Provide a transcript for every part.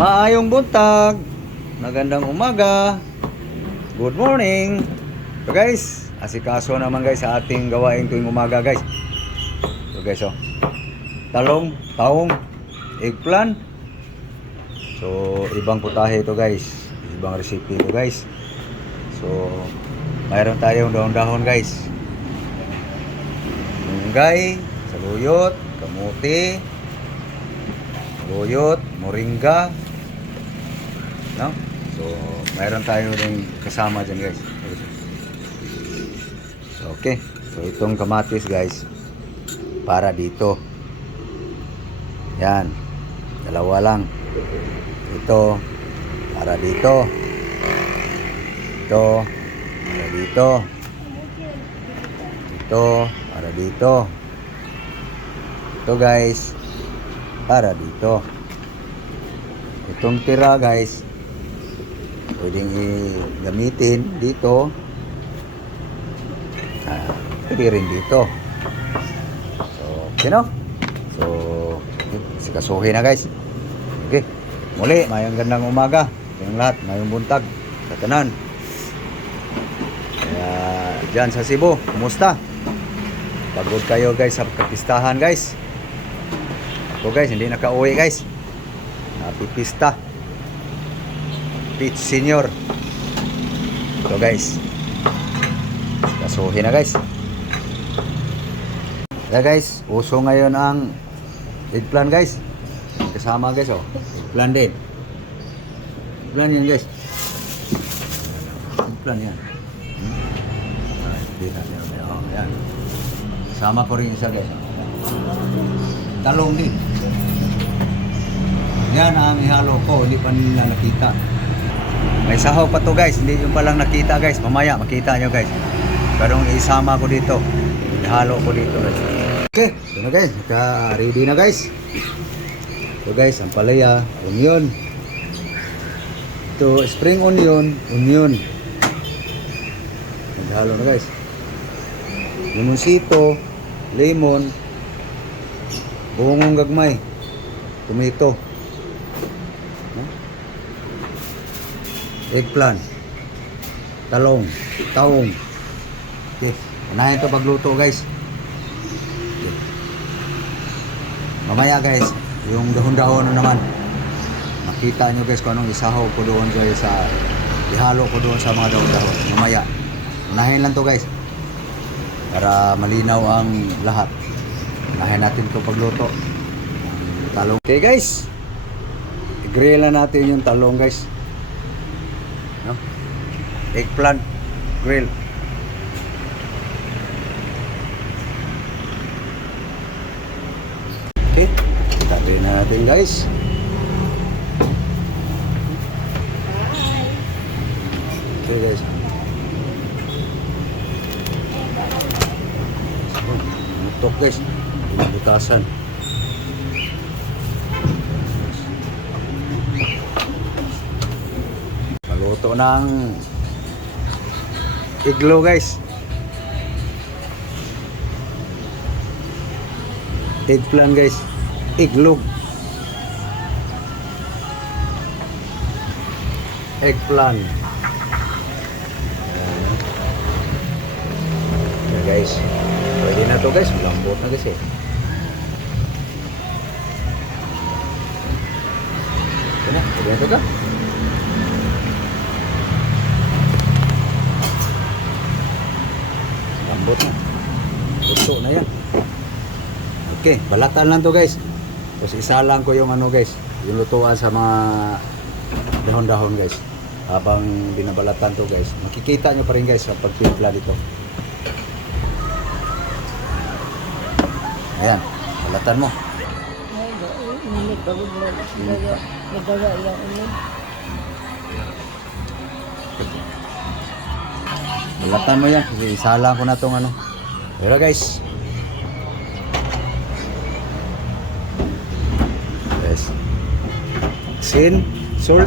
Maayong buntag, magandang umaga, good morning. So guys, asikaso naman guys sa ating gawain tuwing umaga guys. So guys, oh, talong, taong, eggplant. So ibang putahe ito guys, ibang recipe ito guys. So mayroon tayong dahon-dahon guys, munggay, saluyot, kamuti, buyot, moringa, no? So, mayroon tayo rin kasama dyan guys. So, okay. So, itong kamatis guys, para dito. Yan. Dalawa lang. Ito, para dito. Ito, para dito. Ito, para dito. Ito guys, para dito. Itong tira guys, pwedeng i-gamitin dito, pwede rin dito. So okay, no? So sikasuhin na guys. Okay, muli mayang gandang umaga yung lahat, mayong buntag sa tanan. Kaya dyan sa Cebu, kumusta? Pagod kayo guys sa kapistahan guys. Ako guys, hindi nakauwi guys. Napipista. Peach Senior. Ito guys. Kasuhin na guys. Yeah guys, uso ngayon ang eggplant guys. Kasama guys, oh. Eggplant din. Eggplant yan guys. Eggplant yan. Oh, yan. Sama ko rin isa guys. Talong din. Yan ang ihalo ko, hindi pa nila nakita. May sahaw pa to guys, hindi yung palang nakita guys. Mamaya makita nyo guys. Pero isama ko dito, ihalo ko dito guys. Okay, ito na guys, ready na guys. Ito guys, ang palaya, onion. Ito spring onion, onion. Naghalo na guys. Limonsito, lemon, buhongong gagmay, tomato, eggplant, talong, taong. Okay, unahin ito pagluto guys. Okay. Mamaya guys, yung dahon-dahon na naman, makita nyo guys kung anong isahaw ko doon sa ihalo ko doon sa mga dahon-dahon. Mamaya, unahin lang to guys para malinaw ang lahat. Unahin natin ito pagluto talong. Okay guys, i-grill na natin yung talong guys, no? Eggplant grill. Okay, tatin na natin guys. Okay guys, mutok guys, butasan. Maluto ng iglo guys. Eggplant guys, iglog. Eggplant. Ayan guys, pwede na to guys, malambot na guys eh. Ito na, pwede na to ka. Lambot na, luto na yan. Okay, balatan lang to guys. Tapos isa lang ko yung ano guys, yung lutuan sa mga dahon-dahon guys. Habang binabalatan to guys, makikita nyo pa rin guys sa pagtimpla dito. Ayan, balatan mo. Minit bago nagawa yung ulit. Balatan mo yan, kasi isa lang ko na tong ano. Pero guys, sin, salt,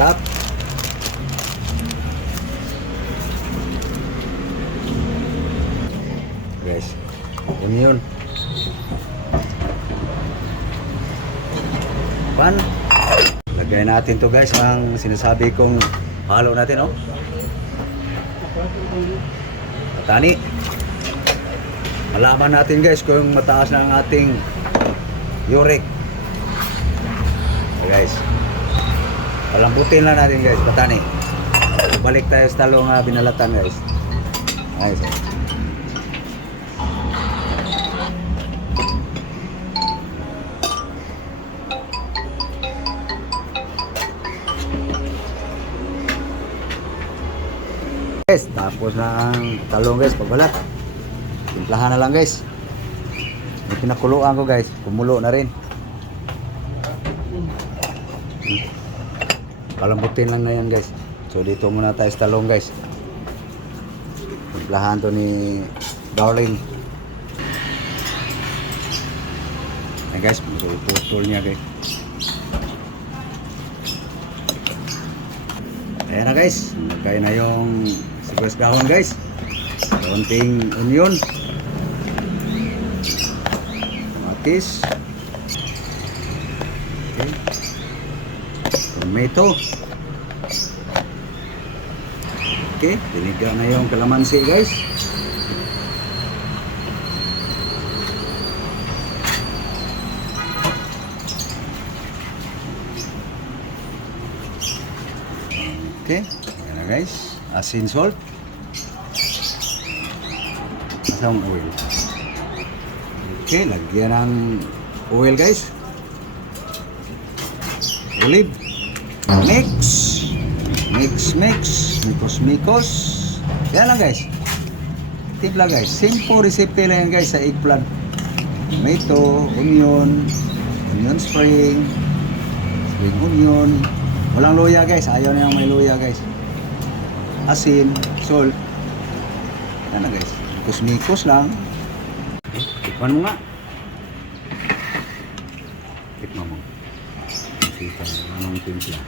tap, guys, onion, pan. Lagay natin to guys ang sinasabi kong halo natin, oh. Patani. Malaman natin guys kung mataas na ang ating uric. Okay, guys. Palambutin lang natin guys, patani. Balik tayo sa talong binalatan guys. Guys. Guys, tapos na ang talong guys, pagbalat. Timplahan na lang guys. May pinakuluan ko guys, kumulo na rin. Palambutin lang na yan guys. So dito muna tayo sa talong guys. Timplahan to ni Darling. Ayan guys, putol niya guys. Ayan na guys, lagay na yung sibuyas dahon guys. Konting onion, kamatis, okay. Tomato, okay. Diniga na yung kalamansi guys. Okay, ayan na guys. Asin, salt. Asang oil. Okay, lagyan ng oil guys. Olive. Mix. Mix. Mikos. Yan lang guys. Timpla guys. Simple recipe lang yan guys sa eggplant. Tomato, onion spring onion. Walang luya guys, ayaw na yung may luya guys. Asin, salt. Yan na guys. Mikos lang. Tikman mo nga. Tikman mo. Kita anong timpla.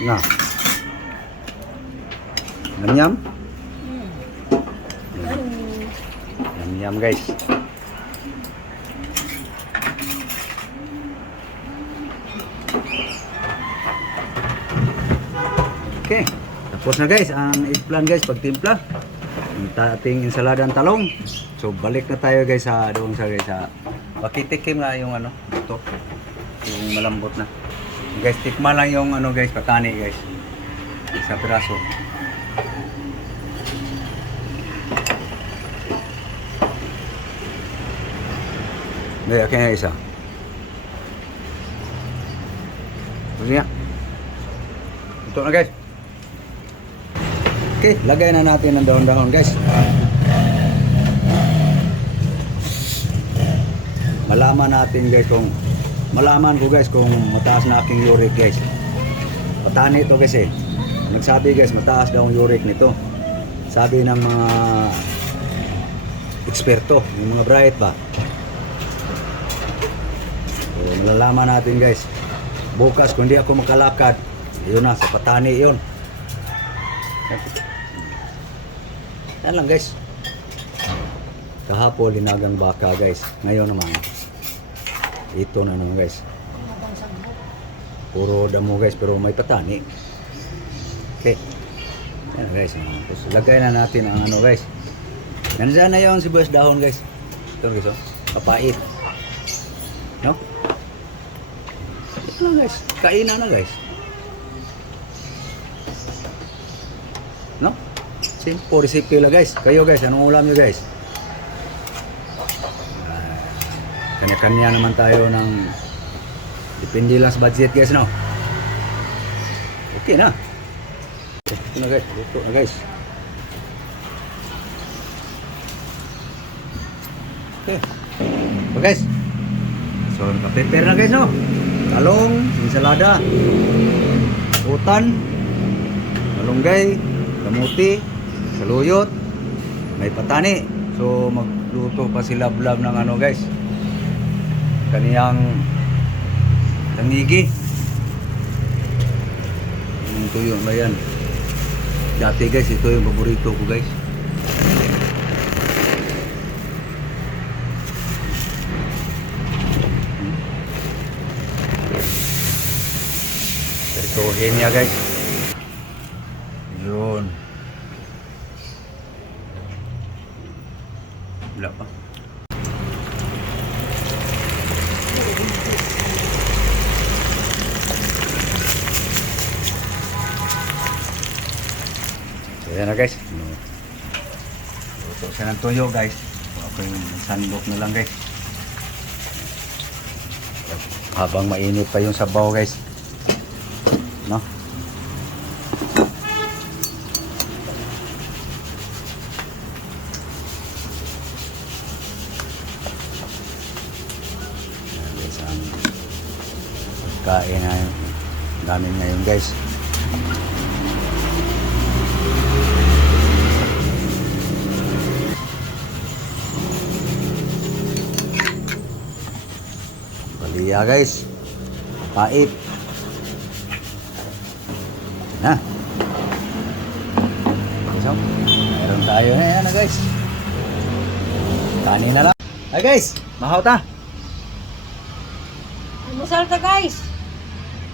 Nga. Nyam-nyam. Nyam guys. Okay. Tapos na guys ang eggplant guys pagtimpla. Ang ating ensaladang talong. So balik na tayo guys sa doon sa guys sa pakitikim na yung ano ito. Yung malambot na. Guys tikman lang yung ano guys patani guys. Sa piraso. Hindi, akin na isa. Gusto niya? Ito na guys. Okay, lagay na natin ng dahon-dahon guys. Malaman ko guys kung mataas na aking uric guys. Patani ito guys eh. Nagsabi guys, mataas daw ang uric nito. Sabi ng mga eksperto, yung mga bright ba. So, malalaman natin guys. Bukas kung hindi ako makalakad, yun na, sa patani yun. Yan lang guys. Kahapon linagang baka guys. Ngayon naman, ito na naman guys. Puro damo guys, pero may patani. Okay. Yan guys. Tapos lagay na natin ang ano guys. Nandiyan na yung sibuyas dahon guys. Ito guys oh. Papait. No? Ito lang guys. Kainan na guys. No? Simple recipe lang guys. Kayo guys, anong ulam nyo guys? Kanya-kanya naman tayo ng depende lang sa budget guys, no? Okay na. Ito na guys. Ito na guys. Okay. So guys. So, naka-prepare na guys, no? Talong, ensalada, utan, malunggay, kamuti, saluyot, may patani. So magluto pa sila blab ng ano guys. Kaniyang tangigi. Yung tuyo ba yan? Dati guys, ito yung paborito ko guys. Prituhin niya guys. Yun. Wala pa. So yan na guys. Luto siya ng tuyo guys. Ako yung sandok na lang guys. Habang mainit pa yung sabaw guys. No? Yan guys ang pagkain namin ngayon guys. Baliya guys. Pait. Na. So, meron tayo na yan guys. Kanin na lang. Ay guys, mahaw ta. Almusal ta guys.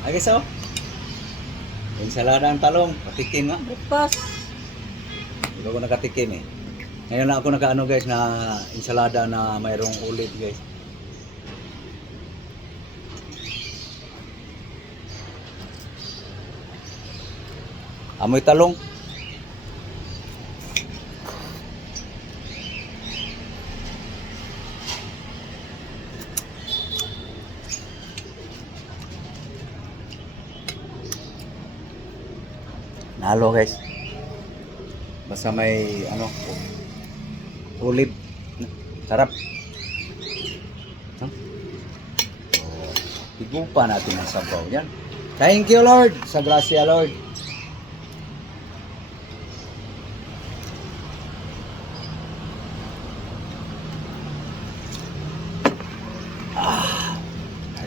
Ay guys oh. Ensalada ng talong, patikim nga. Breakfast. Hindi ko nakatikim eh. Ngayon na ako nakaano guys na ensalada na mayroong ulit guys. Amoy talong. Nalo guys. Basta may ano, olive. Sarap. So, igupa natin ang sabaw. Yan. Thank you Lord. Sa grasya Lord.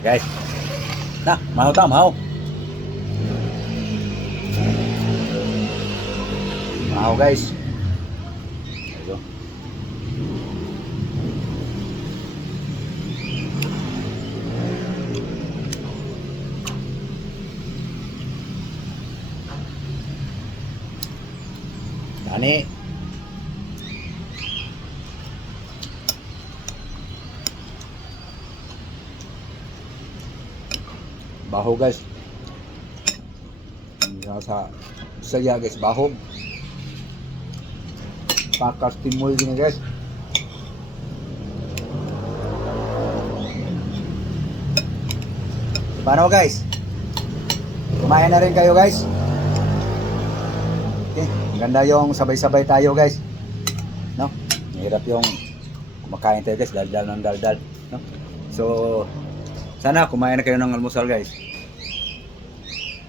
Guys. Nah, mau tak mau? Mau guys. Ayo. Tani. Baho guys. Sa saya guys, baho. Pakas timoy gini guys. Paano guys? Kumain na rin kayo guys. Okay, ganda yung sabay-sabay tayo guys. No? Mahirap yung kumakain tayo guys, daldal ng daldal. No? So, sana kumain na kayo ng almusal guys.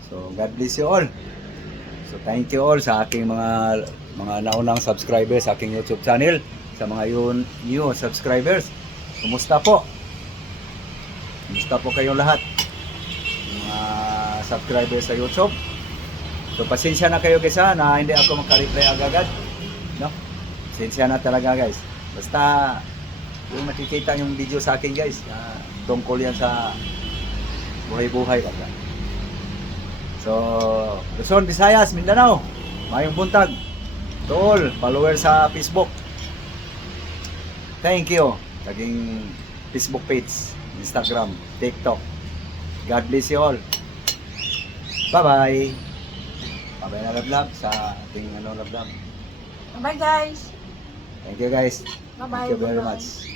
So God bless you all. So thank you all sa aking mga naunang subscribers sa aking YouTube channel. Sa mga new subscribers. Kumusta po? Kumusta po kayo lahat? Mga subscribers sa YouTube. So pasensya na kayo guys na hindi ako makareply agad-agad. No? Pasensya na talaga guys. Basta yung makikita yung video sa akin guys, tungkol yan sa buhay-buhay talaga. So, Luzon, Visayas, Mindanao, mayong buntag. To all followers sa Facebook. Thank you. Laging Facebook page, Instagram, TikTok. God bless you all. Bye-bye. Bye-bye na love sa ating love. Bye guys. Thank you guys. Bye-bye. Thank you very much.